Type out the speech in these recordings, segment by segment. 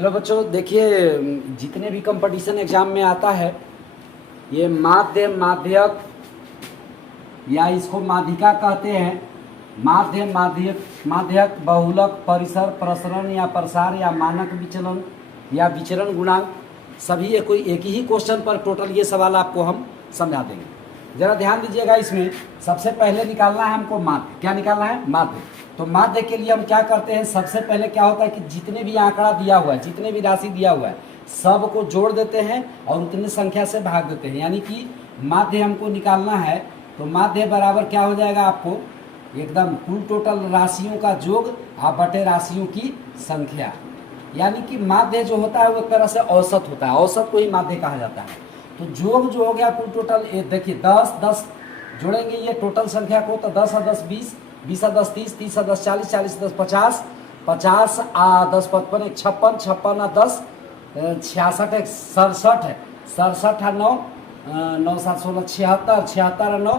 Hello बच्चों, देखिए जितने भी कंपटीशन एग्जाम में आता है ये माध्य माध्यक या इसको माध्यिका कहते हैं। माध्य माध्यक माध्यक बहुलक परिसर प्रसरण या प्रसार या मानक विचलन या विचरण गुणांक सभी एक ही क्वेश्चन पर टोटल ये सवाल आपको हम समझा देंगे। जरा ध्यान दीजिएगा, इसमें सबसे पहले निकालना है हमको माध्य। क्या निकालना है? माध्य। तो माध्य के लिए हम क्या करते हैं, सबसे पहले क्या होता है कि जितने भी आंकड़ा दिया हुआ है, जितने भी राशि दिया हुआ है, सबको जोड़ देते हैं और उतनी संख्या से भाग देते हैं। यानी कि माध्य हमको निकालना है तो माध्य बराबर क्या हो जाएगा, आपको एकदम कुल टोटल राशियों का योग और बटे राशियों की संख्या। यानी कि माध्य जो होता है वो एक तरह से औसत होता है, औसत को ही माध्य कहा जाता है। तो योग जो हो गया कुल टोटल, देखिए 10 जोड़ेंगे ये टोटल संख्या को, तो 10 और 10 20, 20 और 10 30, 30 और 10 40, 40 और 10 50, 50 आ 10 55 1 56, 56 और 10 66 1 67 है, 67 और 9 9 7 16 76, 76 और 9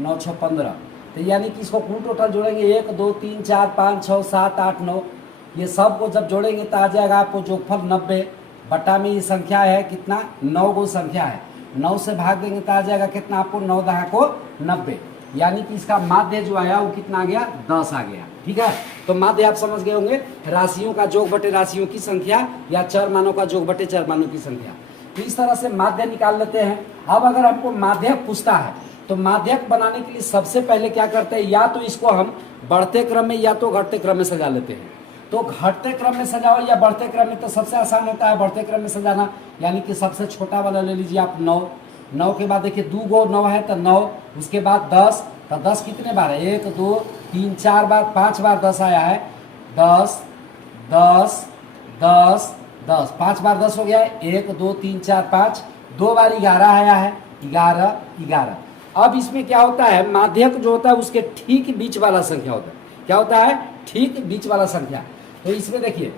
9 6 15। तो यानी कि इसको कुल टोटल जोड़ेंगे 1 2 3 4 5 6 7 8 9, ये सब को जब जोड़ेंगे तो आ जाएगा आपको जोगफल 90 बट्टा में ये संख्या है कितना, 9 गो संख्या है। 9 से भाग देंगे तो आ जाएगा कितना आपको, 9 दहा को 90। यानी कि इसका माध्य जो आया वो कितना आ गया, 10 आ गया। ठीक है, तो माध्य आप समझ गए होंगे, राशियों का योग बटे राशियों की संख्या या चर मानों का योग बटे चर मानों की संख्या। तो इस तरह से माध्य निकाल लेते हैं। अब अगर हमको माध्यक पूछता है तो माध्यक बनाने के लिए सबसे पहले क्या करते हैं, या तो इसको हम बढ़ते क्रम में या तो घटते क्रम में सजा लेते हैं। तो घटते क्रम में सजाओ या बढ़ते क्रम में, तो सबसे आसान होता है बढ़ते क्रम में सजाना। यानी कि सबसे छोटा वाला ले लीजिए आप 9, 9 के बाद देखिए 2 गो 9 है तो 9, उसके बाद 10, तो 10 कितने बार है, 1 2 3 4 बार, 5 बार 10 आया है, 10 10 10 10, 5 बार 10 हो गया है, 1 2 3 4 5, 2 बार 11 आया है, 11 11। अब इसमें क्या होता है, माध्यक जो होता है उसके ठीक बीच वाला संख्या होता है। क्या होता है, ठीक बीच वाला संख्या। तो इसमें देखिए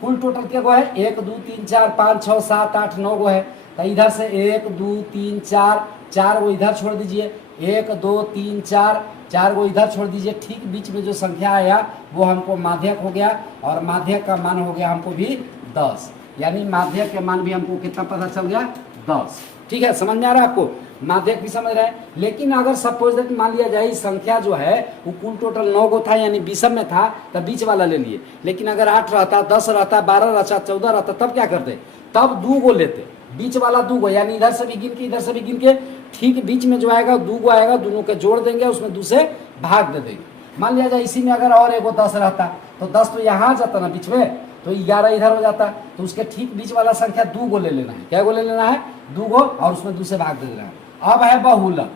कुल टोटल क्या गो है, 1 2 3 4 5 6 7 8 9 गो है। तो इधर से 1 2 3 4, 4 गो इधर छोड़ दीजिए, 1 2 3 4, 4 गो इधर छोड़ दीजिए। ठीक बीच में जो संख्या आया वो हमको माध्यक हो गया, और माध्यक का मान हो गया हमको भी 10। यानी माध्यक के मान भी हमको कितना पता चल गया, 10। ठीक है, समझ में आ रहा है आपको, माध्यक भी समझ रहे हैं। लेकिन अगर सपोज दैट मान लिया जाए संख्या जो है वो कुल टोटल 9 गो था, यानी विषम में था, तब बीच वाला ले लिए। लेकिन अगर 8 रहता, 10 रहता, 12 रहता, 14 रहता, तब क्या करते, तब 2 गो लेते, बीच वाला 2 गो, यानी इधर से भी गिन के इधर से भी गिन के ठीक बीच में जो आएगा 2 गो आएगा, दोनों के जोड़ देंगे, उसमें 2 से भाग दे देंगे। मान लिया जाए इसी में अगर और एगो 10 रहता तो 10 तो यहाँ जाता ना बीच में, तो 11 इधर हो जाता। तो उसके ठीक बीच वाला संख्या 2 गो ले लेना है। क्या गो ले लेना है, 2 गो, और उसमें 2 से भाग दे देना है। अब है बहुलक।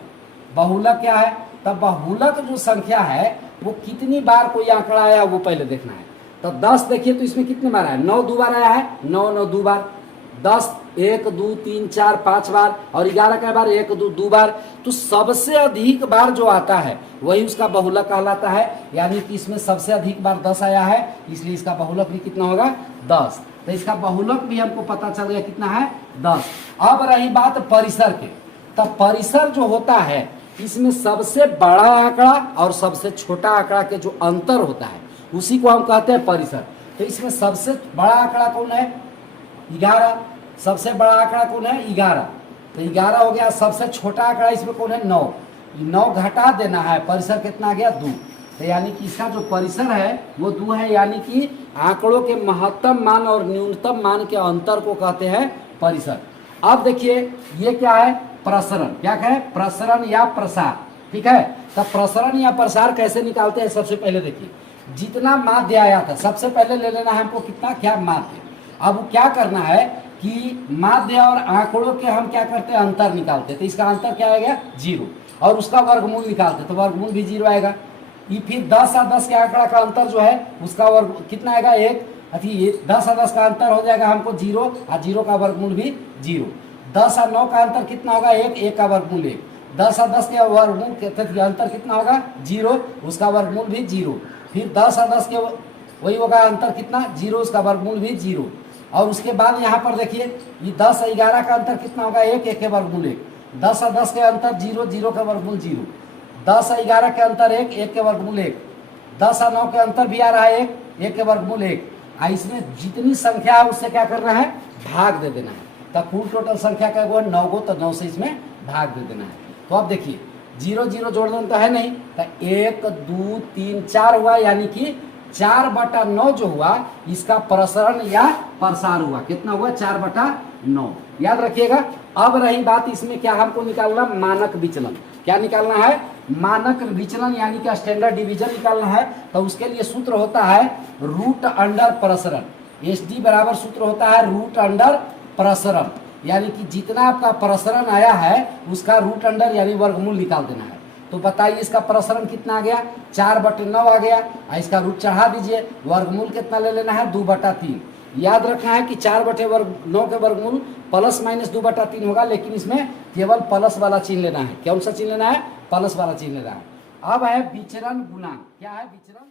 बहुलक क्या है, तब बहुलक जो संख्या है वो कितनी बार कोई आंकड़ा आया वो पहले देखना है। तो 10 देखिए तो इसमें कितने बार आया, 9 2 बार आया है, 9 9 2 बार, 10 1 2 3 4 5 बार, और 11 का बार 1 2 2 बार। तो सबसे अधिक बार जो आता है वही उसका बहुलक कहलाता है। यानी कि इसमें सबसे अधिक बार 10 आया है, इसलिए इसका बहुलक भी कितना होगा, 10। तो इसका बहुलक भी हमको पता चल गया कितना है, 10। अब रही बात परिसर के, तब परिसर जो होता है इसमें सबसे बड़ा आंकड़ा और सबसे छोटा आंकड़ा के जो अंतर होता है उसी को हम कहते हैं परिसर। तो इसमें सबसे बड़ा आंकड़ा कौन है, 11। सबसे बड़ा आंकड़ा कौन है, 11। तो 11 हो गया। सबसे छोटा आंकड़ा इसमें कौन है, 9। 9 घटा देना है, परिसर कितना आ गया, 2। तो यानी कि इसका जो परिसर है वो 2 है। यानी कि आंकड़ों के महत्तम मान और न्यूनतम मान के अंतर को कहते हैं परिसर। अब देखिए ये क्या है, प्रसरण। क्या है, प्रसरण या प्रसार। ठीक है, तब प्रसरण या प्रसार कैसे निकालते हैं, सबसे पहले देखिए जितना माध्य आया था सबसे पहले ले लेना है हमको कितना, क्या, माध्य। अब क्या करना है कि माध्य और आंकड़ों के हम क्या करते हैं, अंतर निकालते हैं। तो इसका अंतर क्या आएगा, 0, और उसका वर्गमूल निकालते तो वर्गमूल भी 0 आएगा। ये फिर 10 और 10 के आंकड़ा का अंतर जो है उसका वर्ग कितना आएगा, 1। 10 और 10 का अंतर हो जाएगा हमको 0, और 0 का वर्गमूल भी 0। 10 और 9 का अंतर कितना होगा, 1, 1 का वर्गमूल 1। 10 और 10 के वर्गमूल के अंतर कितना होगा, 0, उसका वर्गमूल भी 0। फिर 10 और 10 के वही होगा अंतर कितना, 0, उसका वर्गमूल भी 0। और उसके बाद यहाँ पर देखिए ये 10 और 11 का अंतर कितना होगा, 1, 1 के वर्गमूल 1। 10 और 10 के अंतर 0, 0 का वर्गमूल 0। 10 और 11 के अंतर 1, 1 के वर्गमूल 1। 10 और 9 के अंतर भी आ रहा है 1, 1 के वर्गमूल 1। इसमें जितनी संख्या है उससे क्या करना है, भाग दे देना है। तो कुल टोटल संख्या क्या हुआ 9 गो, तो 9 से इसमें भाग दे देना है। तो अब देखिए 0 0 जोड़ देना तो है नहीं, तो 1 2 3 4 हुआ, यानी कि 4/9 जो हुआ इसका प्रसरण या प्रसार हुआ, कितना हुआ 4/9, याद रखिएगा। अब रही बात इसमें क्या हमको निकालना, मानक विचलन। क्या निकालना है, मानक विचलन, यानी कि स्टैंडर्ड डिवीजन निकालना है। तो उसके लिए सूत्र होता है रूट अंडर प्रसरण, SD बराबर सूत्र होता है रूट अंडर प्रसरण, यानी कि जितना आपका प्रसरण आया है उसका रूट अंडर यानी वर्गमूल निकाल देना है। तो बताइए इसका प्रसरण कितना आ गया, 4/9 आ गया, इसका रूट चढ़ा दीजिए, वर्गमूल कितना ले लेना है 2/3। याद रखना है कि 4/9 के वर्गमूल प्लस माइनस 2/3 होगा, लेकिन इसमें केवल प्लस वाला चिन्ह लेना है। कौन सा चिन्ह लेना है, प्लस वाला चिन्ह लेना है। अब है विचरण गुणांक, क्या है विचरण